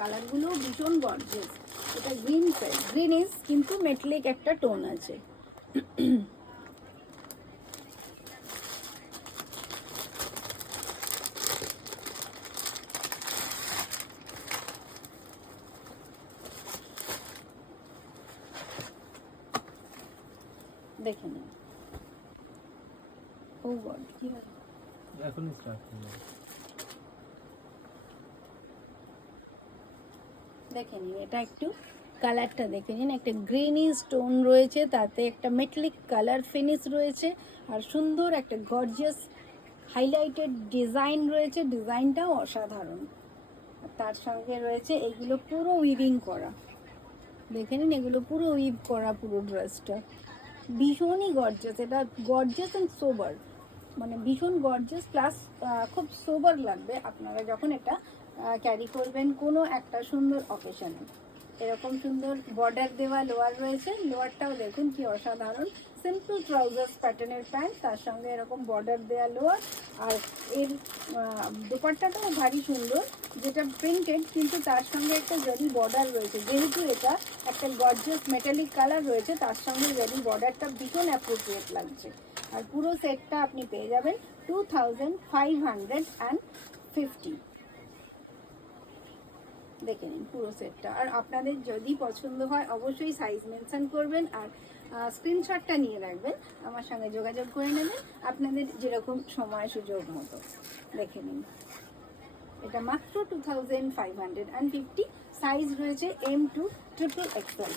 কালারগুলো ভীষণ গর্জিয়াস। এটা গ্রিনিশ কিন্তু মেটালিক একটা টোন আছে। দেখে নিন। ও গড, কি হয় এখনই স্টার্ট করব। দেখে নিন, এটা একটু কালারটা দেখে নিন, একটা গ্রিনিশ টোন রয়েছে, তাতে একটা মেটালিক কালার ফিনিশ রয়েছে, আর সুন্দর একটা গর্জিয়াস হাইলাইটেড ডিজাইন রয়েছে। ডিজাইনটাও অসাধারণ। আর তার সঙ্গে রয়েছে এগুলো পুরো উইভিং করা। দেখে নিন, এগুলো পুরো উইভ করা পুরো ড্রেসটা। ভীষণই গর্জিয়াস, এটা গর্জিয়াস অ্যান্ড সোবার, মানে ভীষণ গর্জিয়াস প্লাস খুব সোবার লাগবে আপনারা যখন এটা ক্যারি করবেন কোনো একটা সুন্দর অকেশনে। এরকম সুন্দর বর্ডার দেওয়া লোয়ার রয়েছে, লোয়ারটাও দেখুন কি অসাধারণ। সিম্পল ট্রাউজার্স প্যাটার্নের প্যান্ট, তার সঙ্গে এরকম বর্ডার দেওয়া লোয়ার, আর এর দোপাট্টাটাও ভারী সুন্দর, যেটা প্রিন্টেড কিন্তু তার সঙ্গে একটা জরি বর্ডার রয়েছে। যেহেতু এটা একটা গর্জিয়াস মেটালিক কালার রয়েছে, তার সঙ্গে জরি বর্ডারটা ভীষণ অ্যাপ্রোপ্রিয়েট লাগছে। আর পুরো সেটটা আপনি পেয়ে যাবেন 2550। দেখে নিন পুরো সেটটা। আর আপনাদের যদি পছন্দ হয় অবশ্যই সাইজ মেনশন করবেন, আর স্ক্রিনশটটা নিয়ে রাখবেন, আমার সঙ্গে যোগাযোগ করে নেবেন আপনাদের যেরকম সময় সুযোগ মতো। দেখে নিন, এটা মাত্র 2550। সাইজ রয়েছে M to XXL।